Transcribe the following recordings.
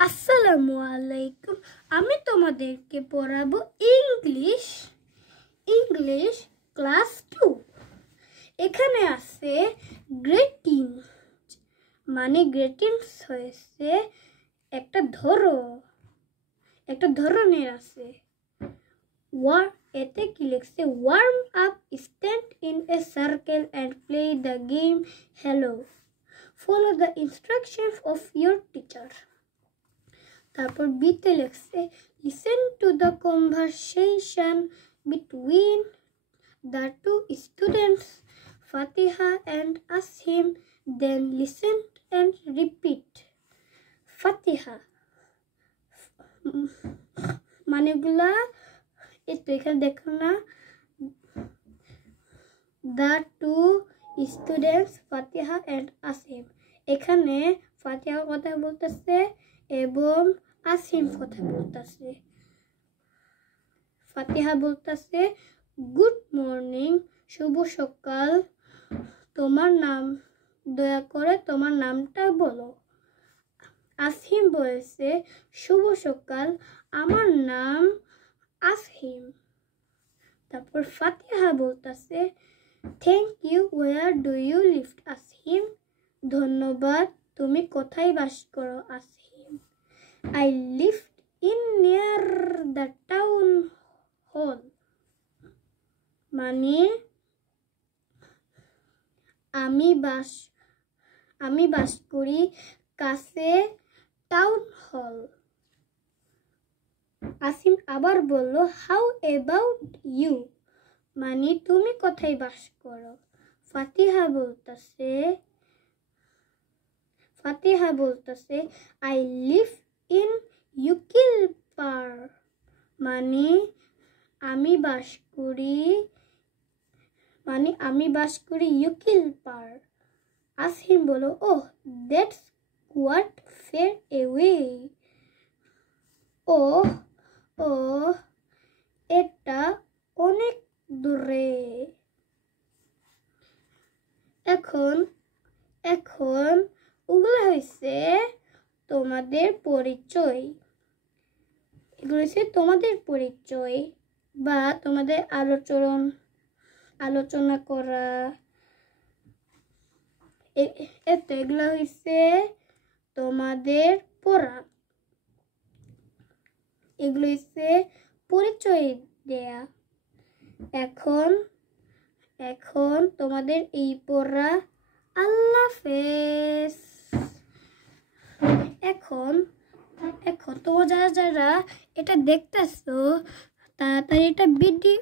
আসসালামু আলাইকুম। আমি তোমাদেরকে পড়াবো ইংলিশ ক্লাস 2। এখানে আছে গ্রিটিংস, মানে গ্রিটিংস হয়েছে একটা ধরনের আছে। এতে কি লিখছে? Warm up, stand in a circle and play the game hello, follow the instructions of your teacher. তারপর বিতে লিখছে listen to the conversation between the two students Fatiha and Asim, then listen and repeat. Fatiha মানেগুলা একটু এখানে দেখো না, the two students Fatiha and Asim. এখানে ফাতিহা কথা বলতেছে এবং আসিম কথা বলতেছে। ফাতিহা বলতেছে গুড মর্নিং, শুভ সকাল, তোমার নাম, দয়া করে তোমার নামটা বলো। আসিম বলেছে শুভ সকাল, আমার নাম আসিম। তারপর ফাতিহা বলতেছে thank you, where do you live Asim, ধন্যবাদ, তুমি কোথায় বাস করো Asim. I lived in near the town hall, মানে আমি বাস করি কাছে টাউন হল। আসিম আবার বলল হাউ অ্যাবাউট ইউ, মানে তুমি কোথায় বাস করো। ফাতিহা বলতেছে আই লিভ ইন ইউকিল পার, মানে আমি বাস করি ইউকিল পার। আসিম বলো ওহ দ্যাটস কোয়াট ফের এওয়ে, ও এটা অনেক দূরে। এখন ওগুলো হয়েছে তোমাদের পরিচয়, বা তোমাদের আলোচনা করা। এগুলো হয়েছে তোমাদের পড়া, এগুলো হচ্ছে পরিচয় দেয়া। এখন তোমাদের এই পড়া। আল্লাহ হাফেজ। এখন তোমরা যারা এটা দেখতেছো তাড়াতাড়ি এটা ভিডিও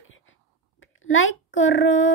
লাইক করো।